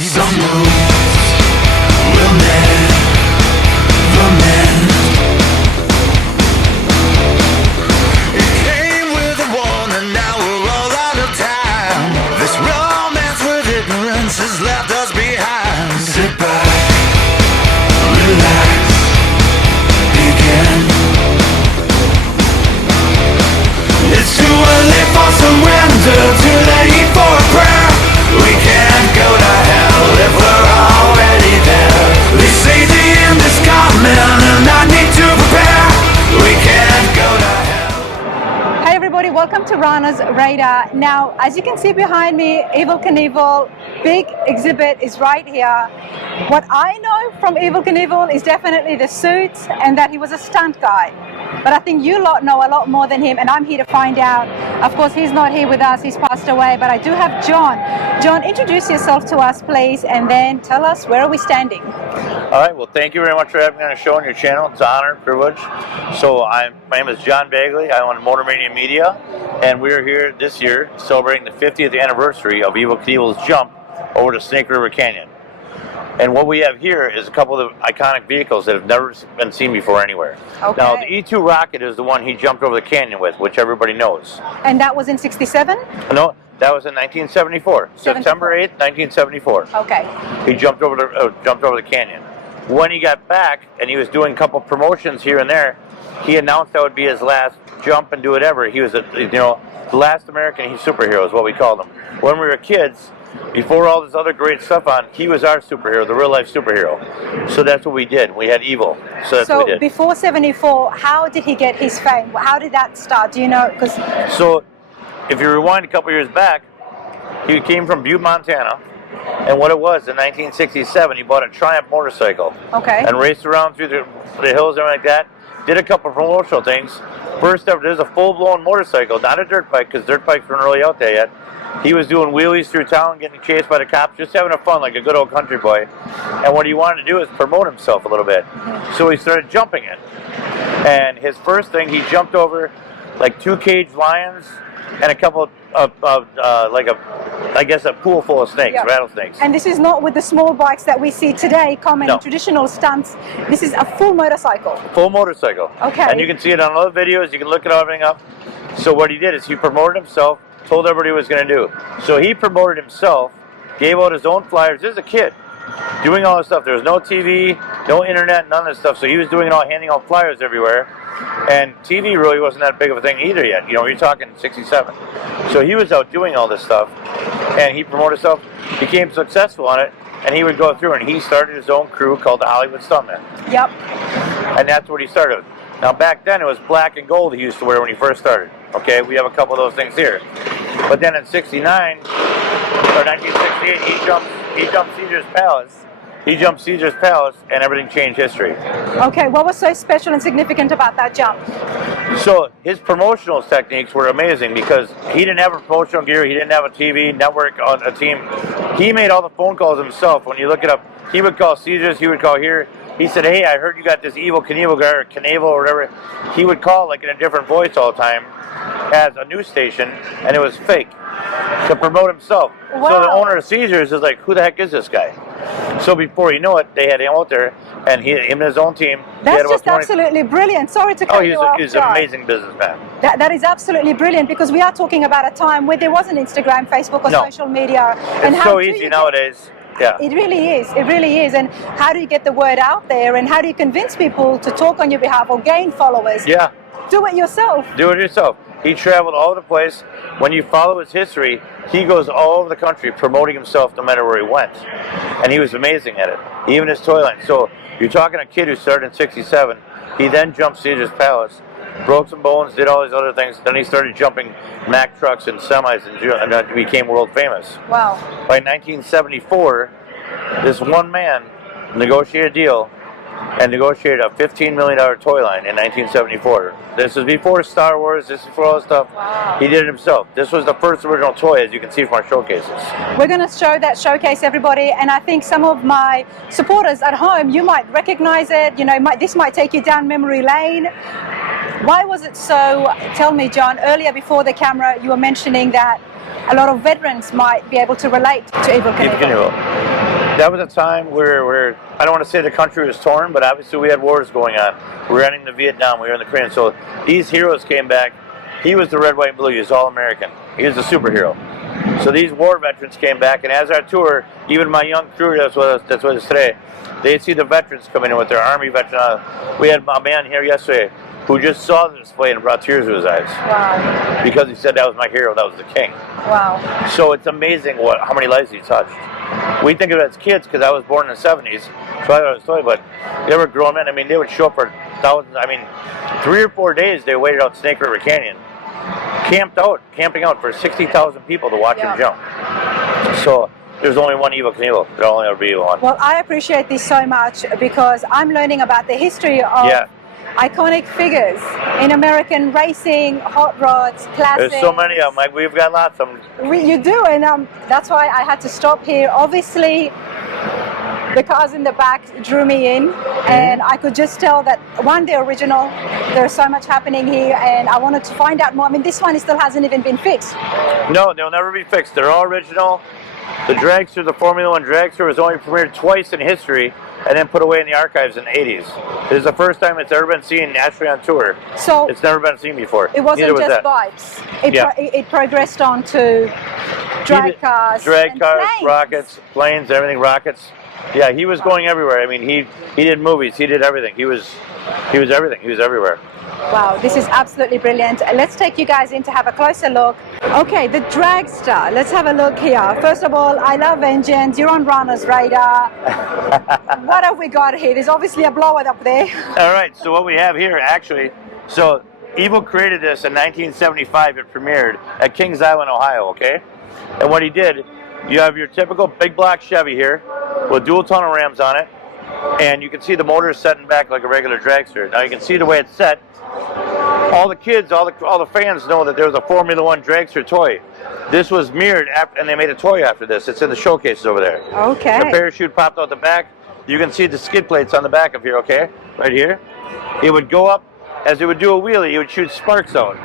Some moves will never mend. It came with a warning, now we're all out of time. This romance with ignorance has left us behind. Sit back, relax, begin. It's too early for surrender, too late for a prayer. We can't go to hell if we're already there. They say the end is coming and I need to prepare. We can't go to hell. Hey everybody, welcome to Rana's Radar. Now, as you can see behind me, Evel Knieval, big exhibit is right here. What I know from Evel Knieval is definitely the suits and that he was a stunt guy. But I think you lot know a lot more than him, and I'm here to find out. Of course, he's not here with us, he's passed away, but I do have John. John, introduce yourself to us, please, and then tell us, where are we standing? All right, well, thank you very much for having me on the show on your channel. It's an honor and privilege. So my name is John Bagley. I own Motor Mania Media, and we're here this year celebrating the 50th anniversary of Evel Knieval's jump over the Snake River Canyon. And what we have here is a couple of iconic vehicles that have never been seen before anywhere. Okay. Now, the E2 rocket is the one he jumped over the canyon with, which everybody knows. And that was in 67? No, that was in 1974. September 8th, 1974. Okay. He jumped over the canyon. When he got back and he was doing a couple promotions here and there, he announced that would be his last jump and do whatever. He was, the last American superhero is what we called him. When we were kids, before all this other great stuff on, he was our superhero, the real life superhero. So that's what we did. We had Evel. So that's what we did. Before 74, how did he get his fame? How did that start? Do you know? So if you rewind a couple years back, he came from Butte, Montana. And what it was, in 1967, he bought a Triumph motorcycle. Okay. And raced around through the hills and everything like that. Did a couple promotional things. First ever, there's a full-blown motorcycle, not a dirt bike, because dirt bikes weren't really out there yet. He was doing wheelies through town, getting chased by the cops, just having a fun like a good old country boy. And what he wanted to do is promote himself a little bit. So he started jumping it. And his first thing, he jumped over like 2 caged lions and a couple of I guess a pool full of snakes, yeah. Rattlesnakes. And this is not with the small bikes that we see today, common traditional stunts. This is a full motorcycle. Full motorcycle. Okay. And you can see it on other videos. You can look everything up. So what he did is he promoted himself, told everybody what he was going to do. So he promoted himself, gave out his own flyers. This is a kid doing all this stuff. There was no TV, no internet, none of this stuff. So he was doing it all, handing out flyers everywhere. And TV really wasn't that big of a thing either yet. You're talking 67. So he was out doing all this stuff, and he promoted himself, became successful on it, and he would go through and he started his own crew called the Hollywood Stuntmen. Yep. And that's what he started. Now back then it was black and gold he used to wear when he first started. Okay, we have a couple of those things here. But then in 69 or 1968 he jumped Caesar's Palace. He jumped Caesar's Palace and everything changed history. Okay, what was so special and significant about that jump? So his promotional techniques were amazing because he didn't have a promotional gear, he didn't have a TV network on a team. He made all the phone calls himself. When you look it up, he would call Caesar's, he would call here. He said, hey, I heard you got this Evel Knieval guy, or Knievel or whatever. He would call like in a different voice all the time as a news station, and it was fake to promote himself. Wow. So the owner of Caesar's is like, who the heck is this guy? So before you know it, they had him out there, and him and his own team. That's just absolutely brilliant. Sorry to cut you off, he's an amazing businessman. That is absolutely brilliant, because we are talking about a time where there wasn't Instagram, Facebook, or social media. And it's so easy nowadays. Yeah. It really is. It really is. And how do you get the word out there? And how do you convince people to talk on your behalf or gain followers? Yeah. Do it yourself. Do it yourself. He traveled all over the place. When you follow his history, he goes all over the country promoting himself no matter where he went. And he was amazing at it. Even his toy line. So you're talking a kid who started in 67. He then jumped Caesar's Palace, broke some bones, did all these other things. Then he started jumping Mack trucks and semis and became world famous. Wow. By 1974, this one man negotiated a deal and negotiated a $15 million toy line in 1974. This is before Star Wars, this is before all this stuff. Wow. He did it himself. This was the first original toy, as you can see from our showcases. We're going to show that showcase, everybody, and I think some of my supporters at home, you might recognize it. You know, this might take you down memory lane. Why was it so? Tell me, John, earlier before the camera, you were mentioning that a lot of veterans might be able to relate to Evel Knievel. That was a time where I don't want to say the country was torn, but obviously we had wars going on. We were ending the Vietnam, we were in the Korean. So these heroes came back. He was the red, white, and blue. He was all-American. He was a superhero. So these war veterans came back, and as our tour, even my young crew, that's what it is today, they'd see the veterans coming in with their Army veterans. We had a man here yesterday who just saw the display and brought tears to his eyes. Wow. Because he said that was my hero, that was the king. Wow. So it's amazing how many lives he touched. We think of it as kids because I was born in the 70s, so I thought it was toy, but they were grown men. I mean, they would show up for thousands. I mean, 3 or 4 days they waited out Snake River Canyon, camping out for 60,000 people to watch him jump. So there's only one Evel Knievel. There'll only ever be one. Well, I appreciate this so much because I'm learning about the history of iconic figures in American racing, hot rods, classics. There's so many of them. Like, we've got lots of them. You do, and that's why I had to stop here. Obviously, the cars in the back drew me in, and I could just tell that, one, they're original. There's so much happening here, and I wanted to find out more. I mean, this one still hasn't even been fixed. No, they'll never be fixed. They're all original. The dragster, the Formula One dragster, was only premiered twice in history and then put away in the archives in the 80s. This is the first time it's ever been seen nationally on tour. So it's never been seen before. It wasn't just bikes. It progressed on to drag cars, planes. Rockets, planes, everything, rockets. Yeah, he was going everywhere. I mean, he did movies, he did everything. He was everything. He was everywhere. Wow, this is absolutely brilliant. Let's take you guys in to have a closer look. Okay, the dragster. Let's have a look here. First of all, I love engines. You're on Runner's radar. What have we got here? There's obviously a blower up there. All right, so what we have here, actually, so Evel created this in 1975. It premiered at Kings Island, Ohio, okay? And what he did, you have your typical big block Chevy here with dual tunnel rams on it, and you can see the motor setting back like a regular dragster. Now you can see the way it's set. All the kids, all the fans know that there was a Formula One dragster toy. This was mirrored after, and they made a toy after this. It's in the showcases over there. Okay. The parachute popped out the back. You can see the skid plates on the back of here, okay? Right here. It would go up, as it would do a wheelie, it would shoot sparks out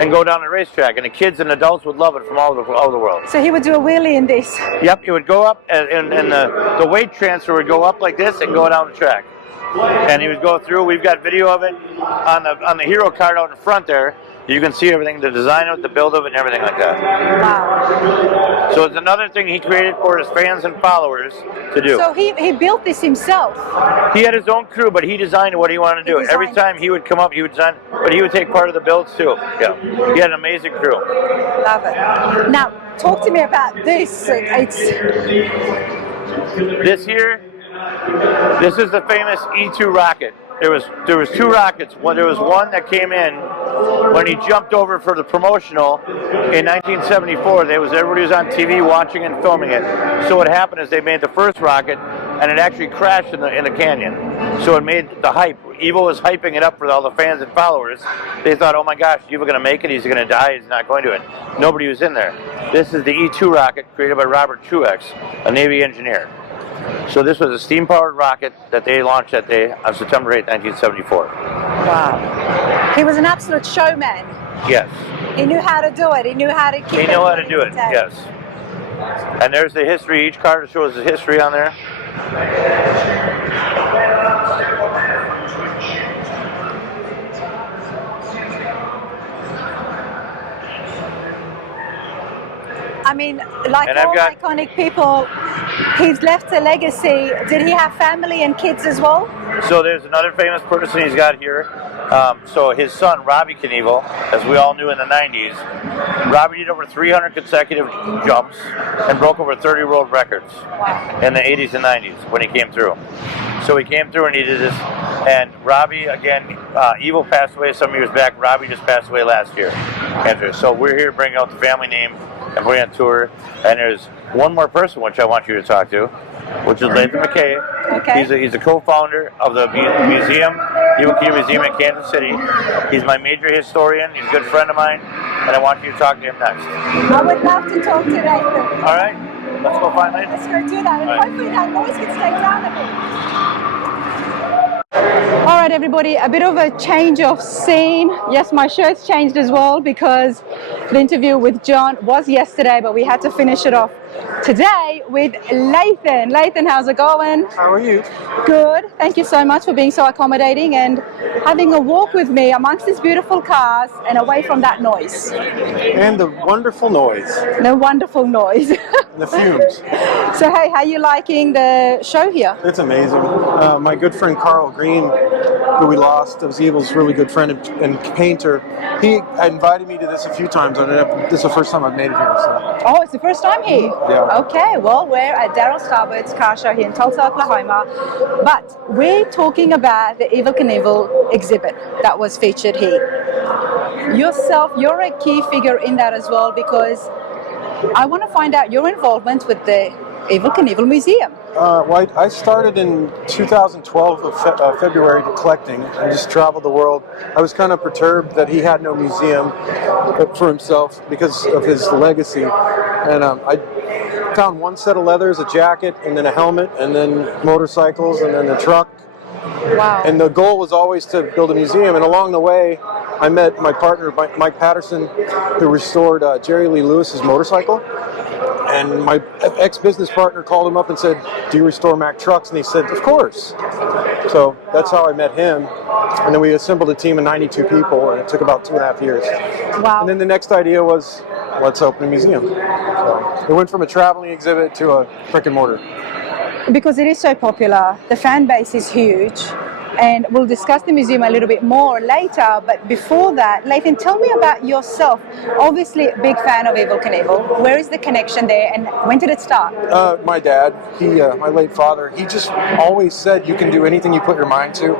and go down the racetrack, and the kids and adults would love it from all over the world. So he would do a wheelie in this? Yep, it would go up, and the weight transfer would go up like this and go down the track. And he would go through. We've got video of it on the hero card out in front there. You can see everything, the design of it, the build of it, and everything like that. Wow. So it's another thing he created for his fans and followers to do. So he built this himself? He had his own crew, but he designed what he wanted to do. Every time he would come up, he would design, but he would take part of the builds too. Yeah, he had an amazing crew. Love it. Now, talk to me about this. This here, this is the famous E2 rocket. There was 2 rockets. There was one that came in when he jumped over for the promotional in 1974. Everybody was on TV watching and filming it. So what happened is they made the first rocket, and it actually crashed in the canyon. So it made the hype. Evel was hyping it up for all the fans and followers. They thought, oh my gosh, Evel going to make it? He's going to die. He's not going to it. Nobody was in there. This is the E2 rocket created by Robert Truex, a Navy engineer. So this was a steam-powered rocket that they launched that day on September 8, 1974. Wow. He was an absolute showman. Yes. He knew how to do it. He knew how to keep it. He knew how to do it, yes. And there's the history. Each card shows the history on there. I mean, like all iconic people, he's left a legacy. Did he have family and kids as well? So there's another famous person he's got here. So his son, Robbie Knievel, as we all knew in the 90s, Robbie did over 300 consecutive jumps and broke over 30 world records in the 80s and 90s when he came through. So he came through and he did this. And Robbie, again, Evel passed away some years back. Robbie just passed away last year. So we're here to bring out the family name and putting on tour. And there's one more person which I want you to talk to, which is Lathan Mckay. Okay. He's a co-founder of the museum, Evel Knieval Museum in Kansas City. He's my major historian. He's a good friend of mine, and I want you to talk to him next. I would love to talk to Lathan. All right, let's go find Lathan. Let's go do that, and hopefully that noise gets taken down a bit. All right, everybody, a bit of a change of scene. Yes, my shirt's changed as well because the interview with John was yesterday, but we had to finish it off today with Lathan. Lathan, how's it going? How are you? Good. Thank you so much for being so accommodating and having a walk with me amongst these beautiful cars and away from that noise. And the wonderful noise. The wonderful noise. The fumes. So, hey, how are you liking the show here? It's amazing. My good friend Carl Green, who we lost, was Evel's really good friend and painter. He invited me to this a few times, and this is the first time I've made it here. So. Oh, it's the first time here? Yeah. Okay, well, we're at Darryle Starbird's car show here in Tulsa, Oklahoma, but we're talking about the Evel Knieval exhibit that was featured here. Yourself, you're a key figure in that as well, because I want to find out your involvement with the Evel Knieval Museum. Well, I started in 2012 of February collecting. I just traveled the world. I was kind of perturbed that he had no museum for himself because of his legacy. And I found one set of leathers, a jacket, and then a helmet, and then motorcycles, and then a truck. Wow. And the goal was always to build a museum. And along the way, I met my partner, Mike Patterson, who restored Jerry Lee Lewis's motorcycle. And my ex-business partner called him up and said, "Do you restore Mack trucks?" And he said, "Of course." So that's how I met him. And then we assembled a team of 92 people, and it took about 2.5 years. Wow. And then the next idea was, let's open a museum. So it went from a traveling exhibit to a brick and mortar. Because it is so popular, the fan base is huge, and we'll discuss the museum a little bit more later, but before that, Lathan, tell me about yourself. Obviously, big fan of Evel Knieval. Where is the connection there, and when did it start? My dad, my late father, he just always said you can do anything you put your mind to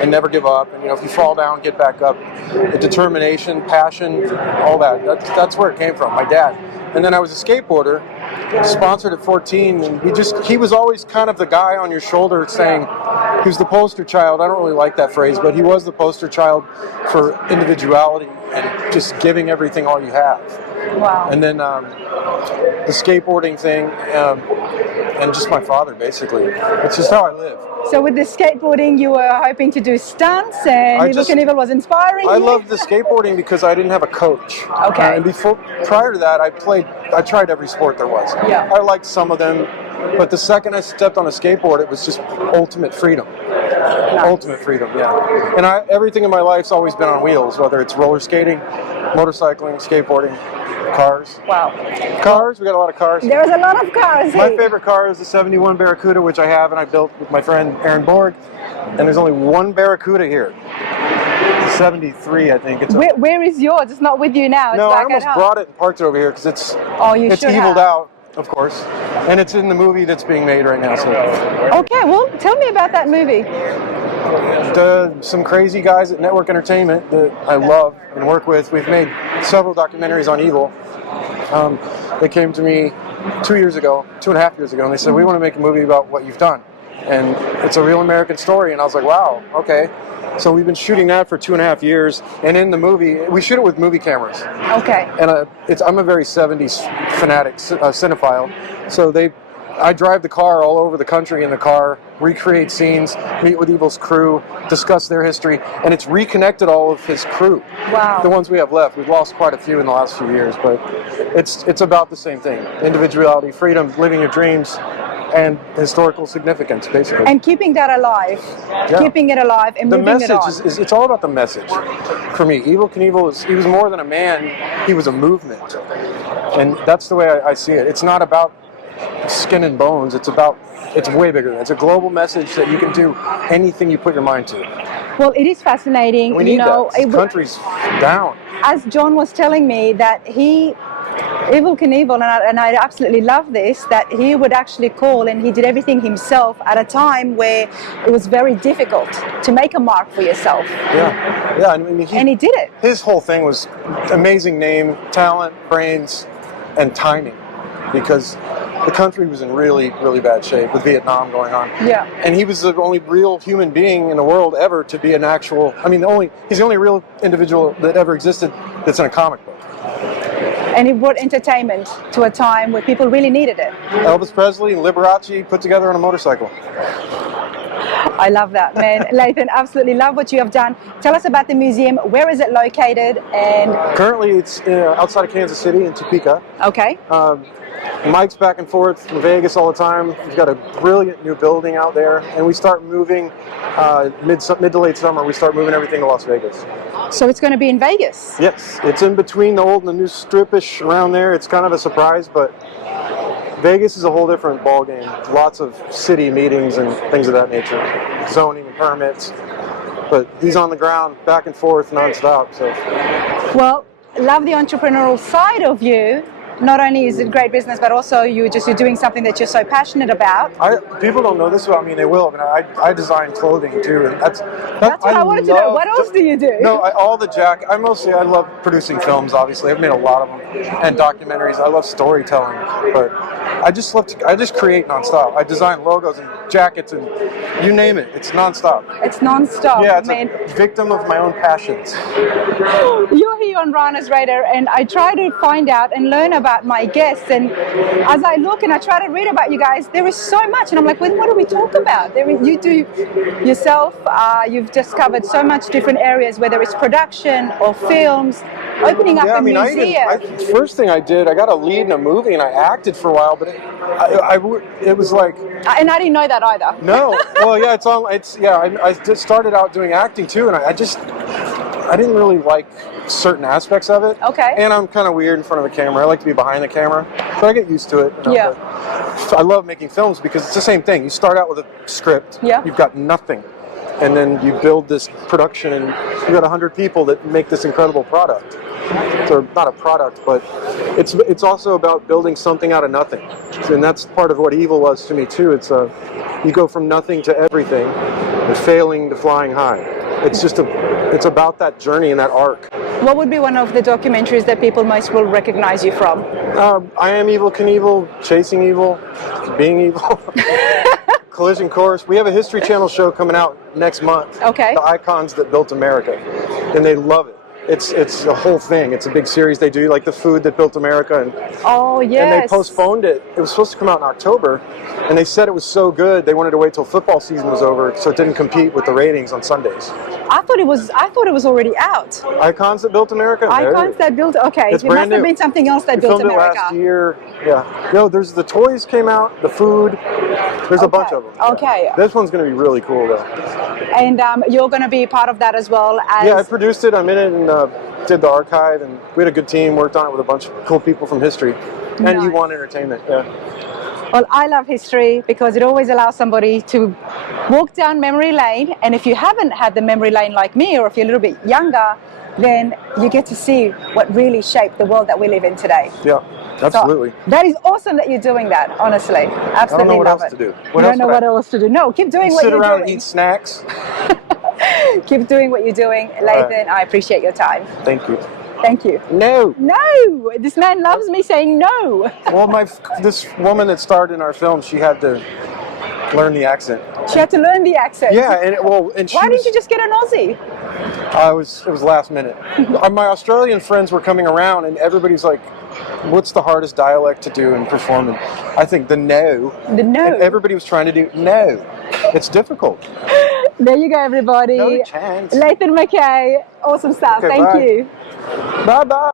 and never give up. And if you fall down, get back up. The determination, passion, all that. That's where it came from, my dad. And then I was a skateboarder, sponsored at 14, and he was always kind of the guy on your shoulder saying, he was the poster child. I don't really like that phrase, but he was the poster child for individuality and just giving everything all you have. Wow. And then the skateboarding thing, and just my father, basically. It's just how I live. So with the skateboarding, you were hoping to do stunts, and Evel Knieval was inspiring I you? loved the skateboarding because I didn't have a coach. Okay. And prior to that, I tried every sport there was. Yeah. I liked some of them, but the second I stepped on a skateboard, it was just ultimate freedom. Nice. Ultimate freedom, yeah. And everything in my life's always been on wheels, whether it's roller skating, motorcycling, skateboarding, cars. Wow. Cars, we got a lot of cars. There's a lot of cars My here. favorite car is the 71 Barracuda, which I have and I built with my friend Aaron Borg. And there's only one Barracuda here. It's a 73, I think. Where is yours? It's not with you now. It's No, I back almost at home. brought it and parked it over here because it's should eviled have. out, of course. And it's in the movie that's being made right now. So. Okay, well, tell me about that movie. Some crazy guys at Network Entertainment that I love and work with. We've made several documentaries on Evel. They came to me 2.5 years ago, and they said, "We want to make a movie about what you've done. And it's a real American story." And I was like, wow, okay. So we've been shooting that for 2.5 years. And in the movie, we shoot it with movie cameras. Okay. And I'm a very 70s fanatic, cinephile. So I drive the car all over the country in the car, recreate scenes, meet with Evel's crew, discuss their history, and it's reconnected all of his crew. Wow. The ones we have left. We've lost quite a few in the last few years, but it's about the same thing. Individuality, freedom, living your dreams, and historical significance, basically. And keeping that alive. Yeah. Keeping it alive and The moving it on. message it's all about the message. For me, Evel Knieval he was more than a man, he was a movement. And that's the way I see it. It's not about skin and bones, it's way bigger than that. It's a global message that you can do anything you put your mind to. Well, it is fascinating. We need that. The country's down. As John was telling me that Evel Knieval, and I absolutely love this, that he would actually call and he did everything himself at a time where it was very difficult to make a mark for yourself. Yeah. I mean, and he did it. His whole thing was amazing name, talent, brains, and timing, because the country was in really, really bad shape with Vietnam going on. Yeah. And he was the only real human being in the world ever to be an actual, he's the only real individual that ever existed that's in a comic book. And it brought entertainment to a time where people really needed it. Elvis Presley and Liberace put together on a motorcycle. I love that, man. Lathan, absolutely love what you have done. Tell us about the museum. Where is it located? And currently it's outside of Kansas City in Topeka. Okay. Mike's back and forth from Vegas all the time. We've got a brilliant new building out there, and we start moving mid to late summer. We start moving everything to Las Vegas. So it's going to be in Vegas? Yes, it's in between the old and the new strip-ish around there. It's kind of a surprise, but Vegas is a whole different ballgame. Lots of city meetings and things of that nature, zoning and permits. But he's on the ground, back and forth, nonstop. So, well, love the entrepreneurial side of you. Not only is it great business, but also you're doing something that you're so passionate about. People don't know this about me, and they will. I design clothing too, and that's what I wanted to know. What else do you do? No, all the I love producing films. Obviously, I've made a lot of them, and documentaries. I love storytelling, but I just create nonstop. I design logos and jackets and you name it. It's nonstop. It's nonstop. Yeah, it's a victim of my own passions. You're here on Rana's Radar, and I try to find out and learn about my guests, and as I look and I try to read about you guys, there is so much, and I'm like, well, what do we talk about? You do yourself, you've just covered so much different areas, whether it's production or films, opening up a museum. First thing I did, I got a lead in a movie and I acted for a while, but it was like, and I didn't know that either. No, well, yeah, I just started out doing acting too, and I didn't really like certain aspects of it. Okay. And I'm kind of weird in front of a camera. I like to be behind the camera, but I get used to it. Yeah. I love making films because it's the same thing. You start out with a script. Yeah. You've got nothing, and then you build this production, and you got 100 people that make this incredible product. Or not a product, but it's also about building something out of nothing, and that's part of what Evel was to me too. It's you go from nothing to everything, and failing to flying high. It's about that journey and that arc. What would be one of the documentaries that people most will recognize you from? I Am Evel Knievel, Chasing Evil, Being Evil, Collision Course. We have a History Channel show coming out next month. Okay. The Icons That Built America, and they love it. It's a whole thing. It's a big series they do, like the food that built America. And, oh, yes. And they postponed it. It was supposed to come out in October, and they said it was so good they wanted to wait till football season was over so it didn't compete with the ratings on Sundays. I thought it was already out. Icons That Built America? Icons That Built, okay. It's it brand must have new. been something else that We built filmed America. it last year. Yeah. No, there's the toys came out, the food. There's a bunch of them. Okay. This one's going to be really cool, though. And you're going to be part of that as well as... Yeah, I produced it. I'm in it and did the archive, and we had a good team, worked on it with a bunch of cool people from history. And Nice. U1 Entertainment, yeah. Well, I love history because it always allows somebody to walk down memory lane, and if you haven't had the memory lane like me, or if you're a little bit younger, then you get to see what really shaped the world that we live in today. Yeah, absolutely. So that is awesome that you're doing that, honestly. Absolutely I don't know what love else it. to do. You don't know what else to do. No, keep doing what you're doing. Sit around and eat snacks. Keep doing what you're doing. Lathan, I appreciate your time. Thank you. Thank you. No. No! This man loves me saying no. Well, this woman that starred in our film, she had to learn the accent. She had to learn the accent. Yeah, and Why didn't you just get an Aussie? It was last minute. My Australian friends were coming around, and everybody's like, "What's the hardest dialect to do and perform?" And I think the no. The no. And everybody was trying to do no. It's difficult. There you go, everybody. No chance. Lathan Mckay. Awesome stuff. Okay, Thank bye. you. Bye bye.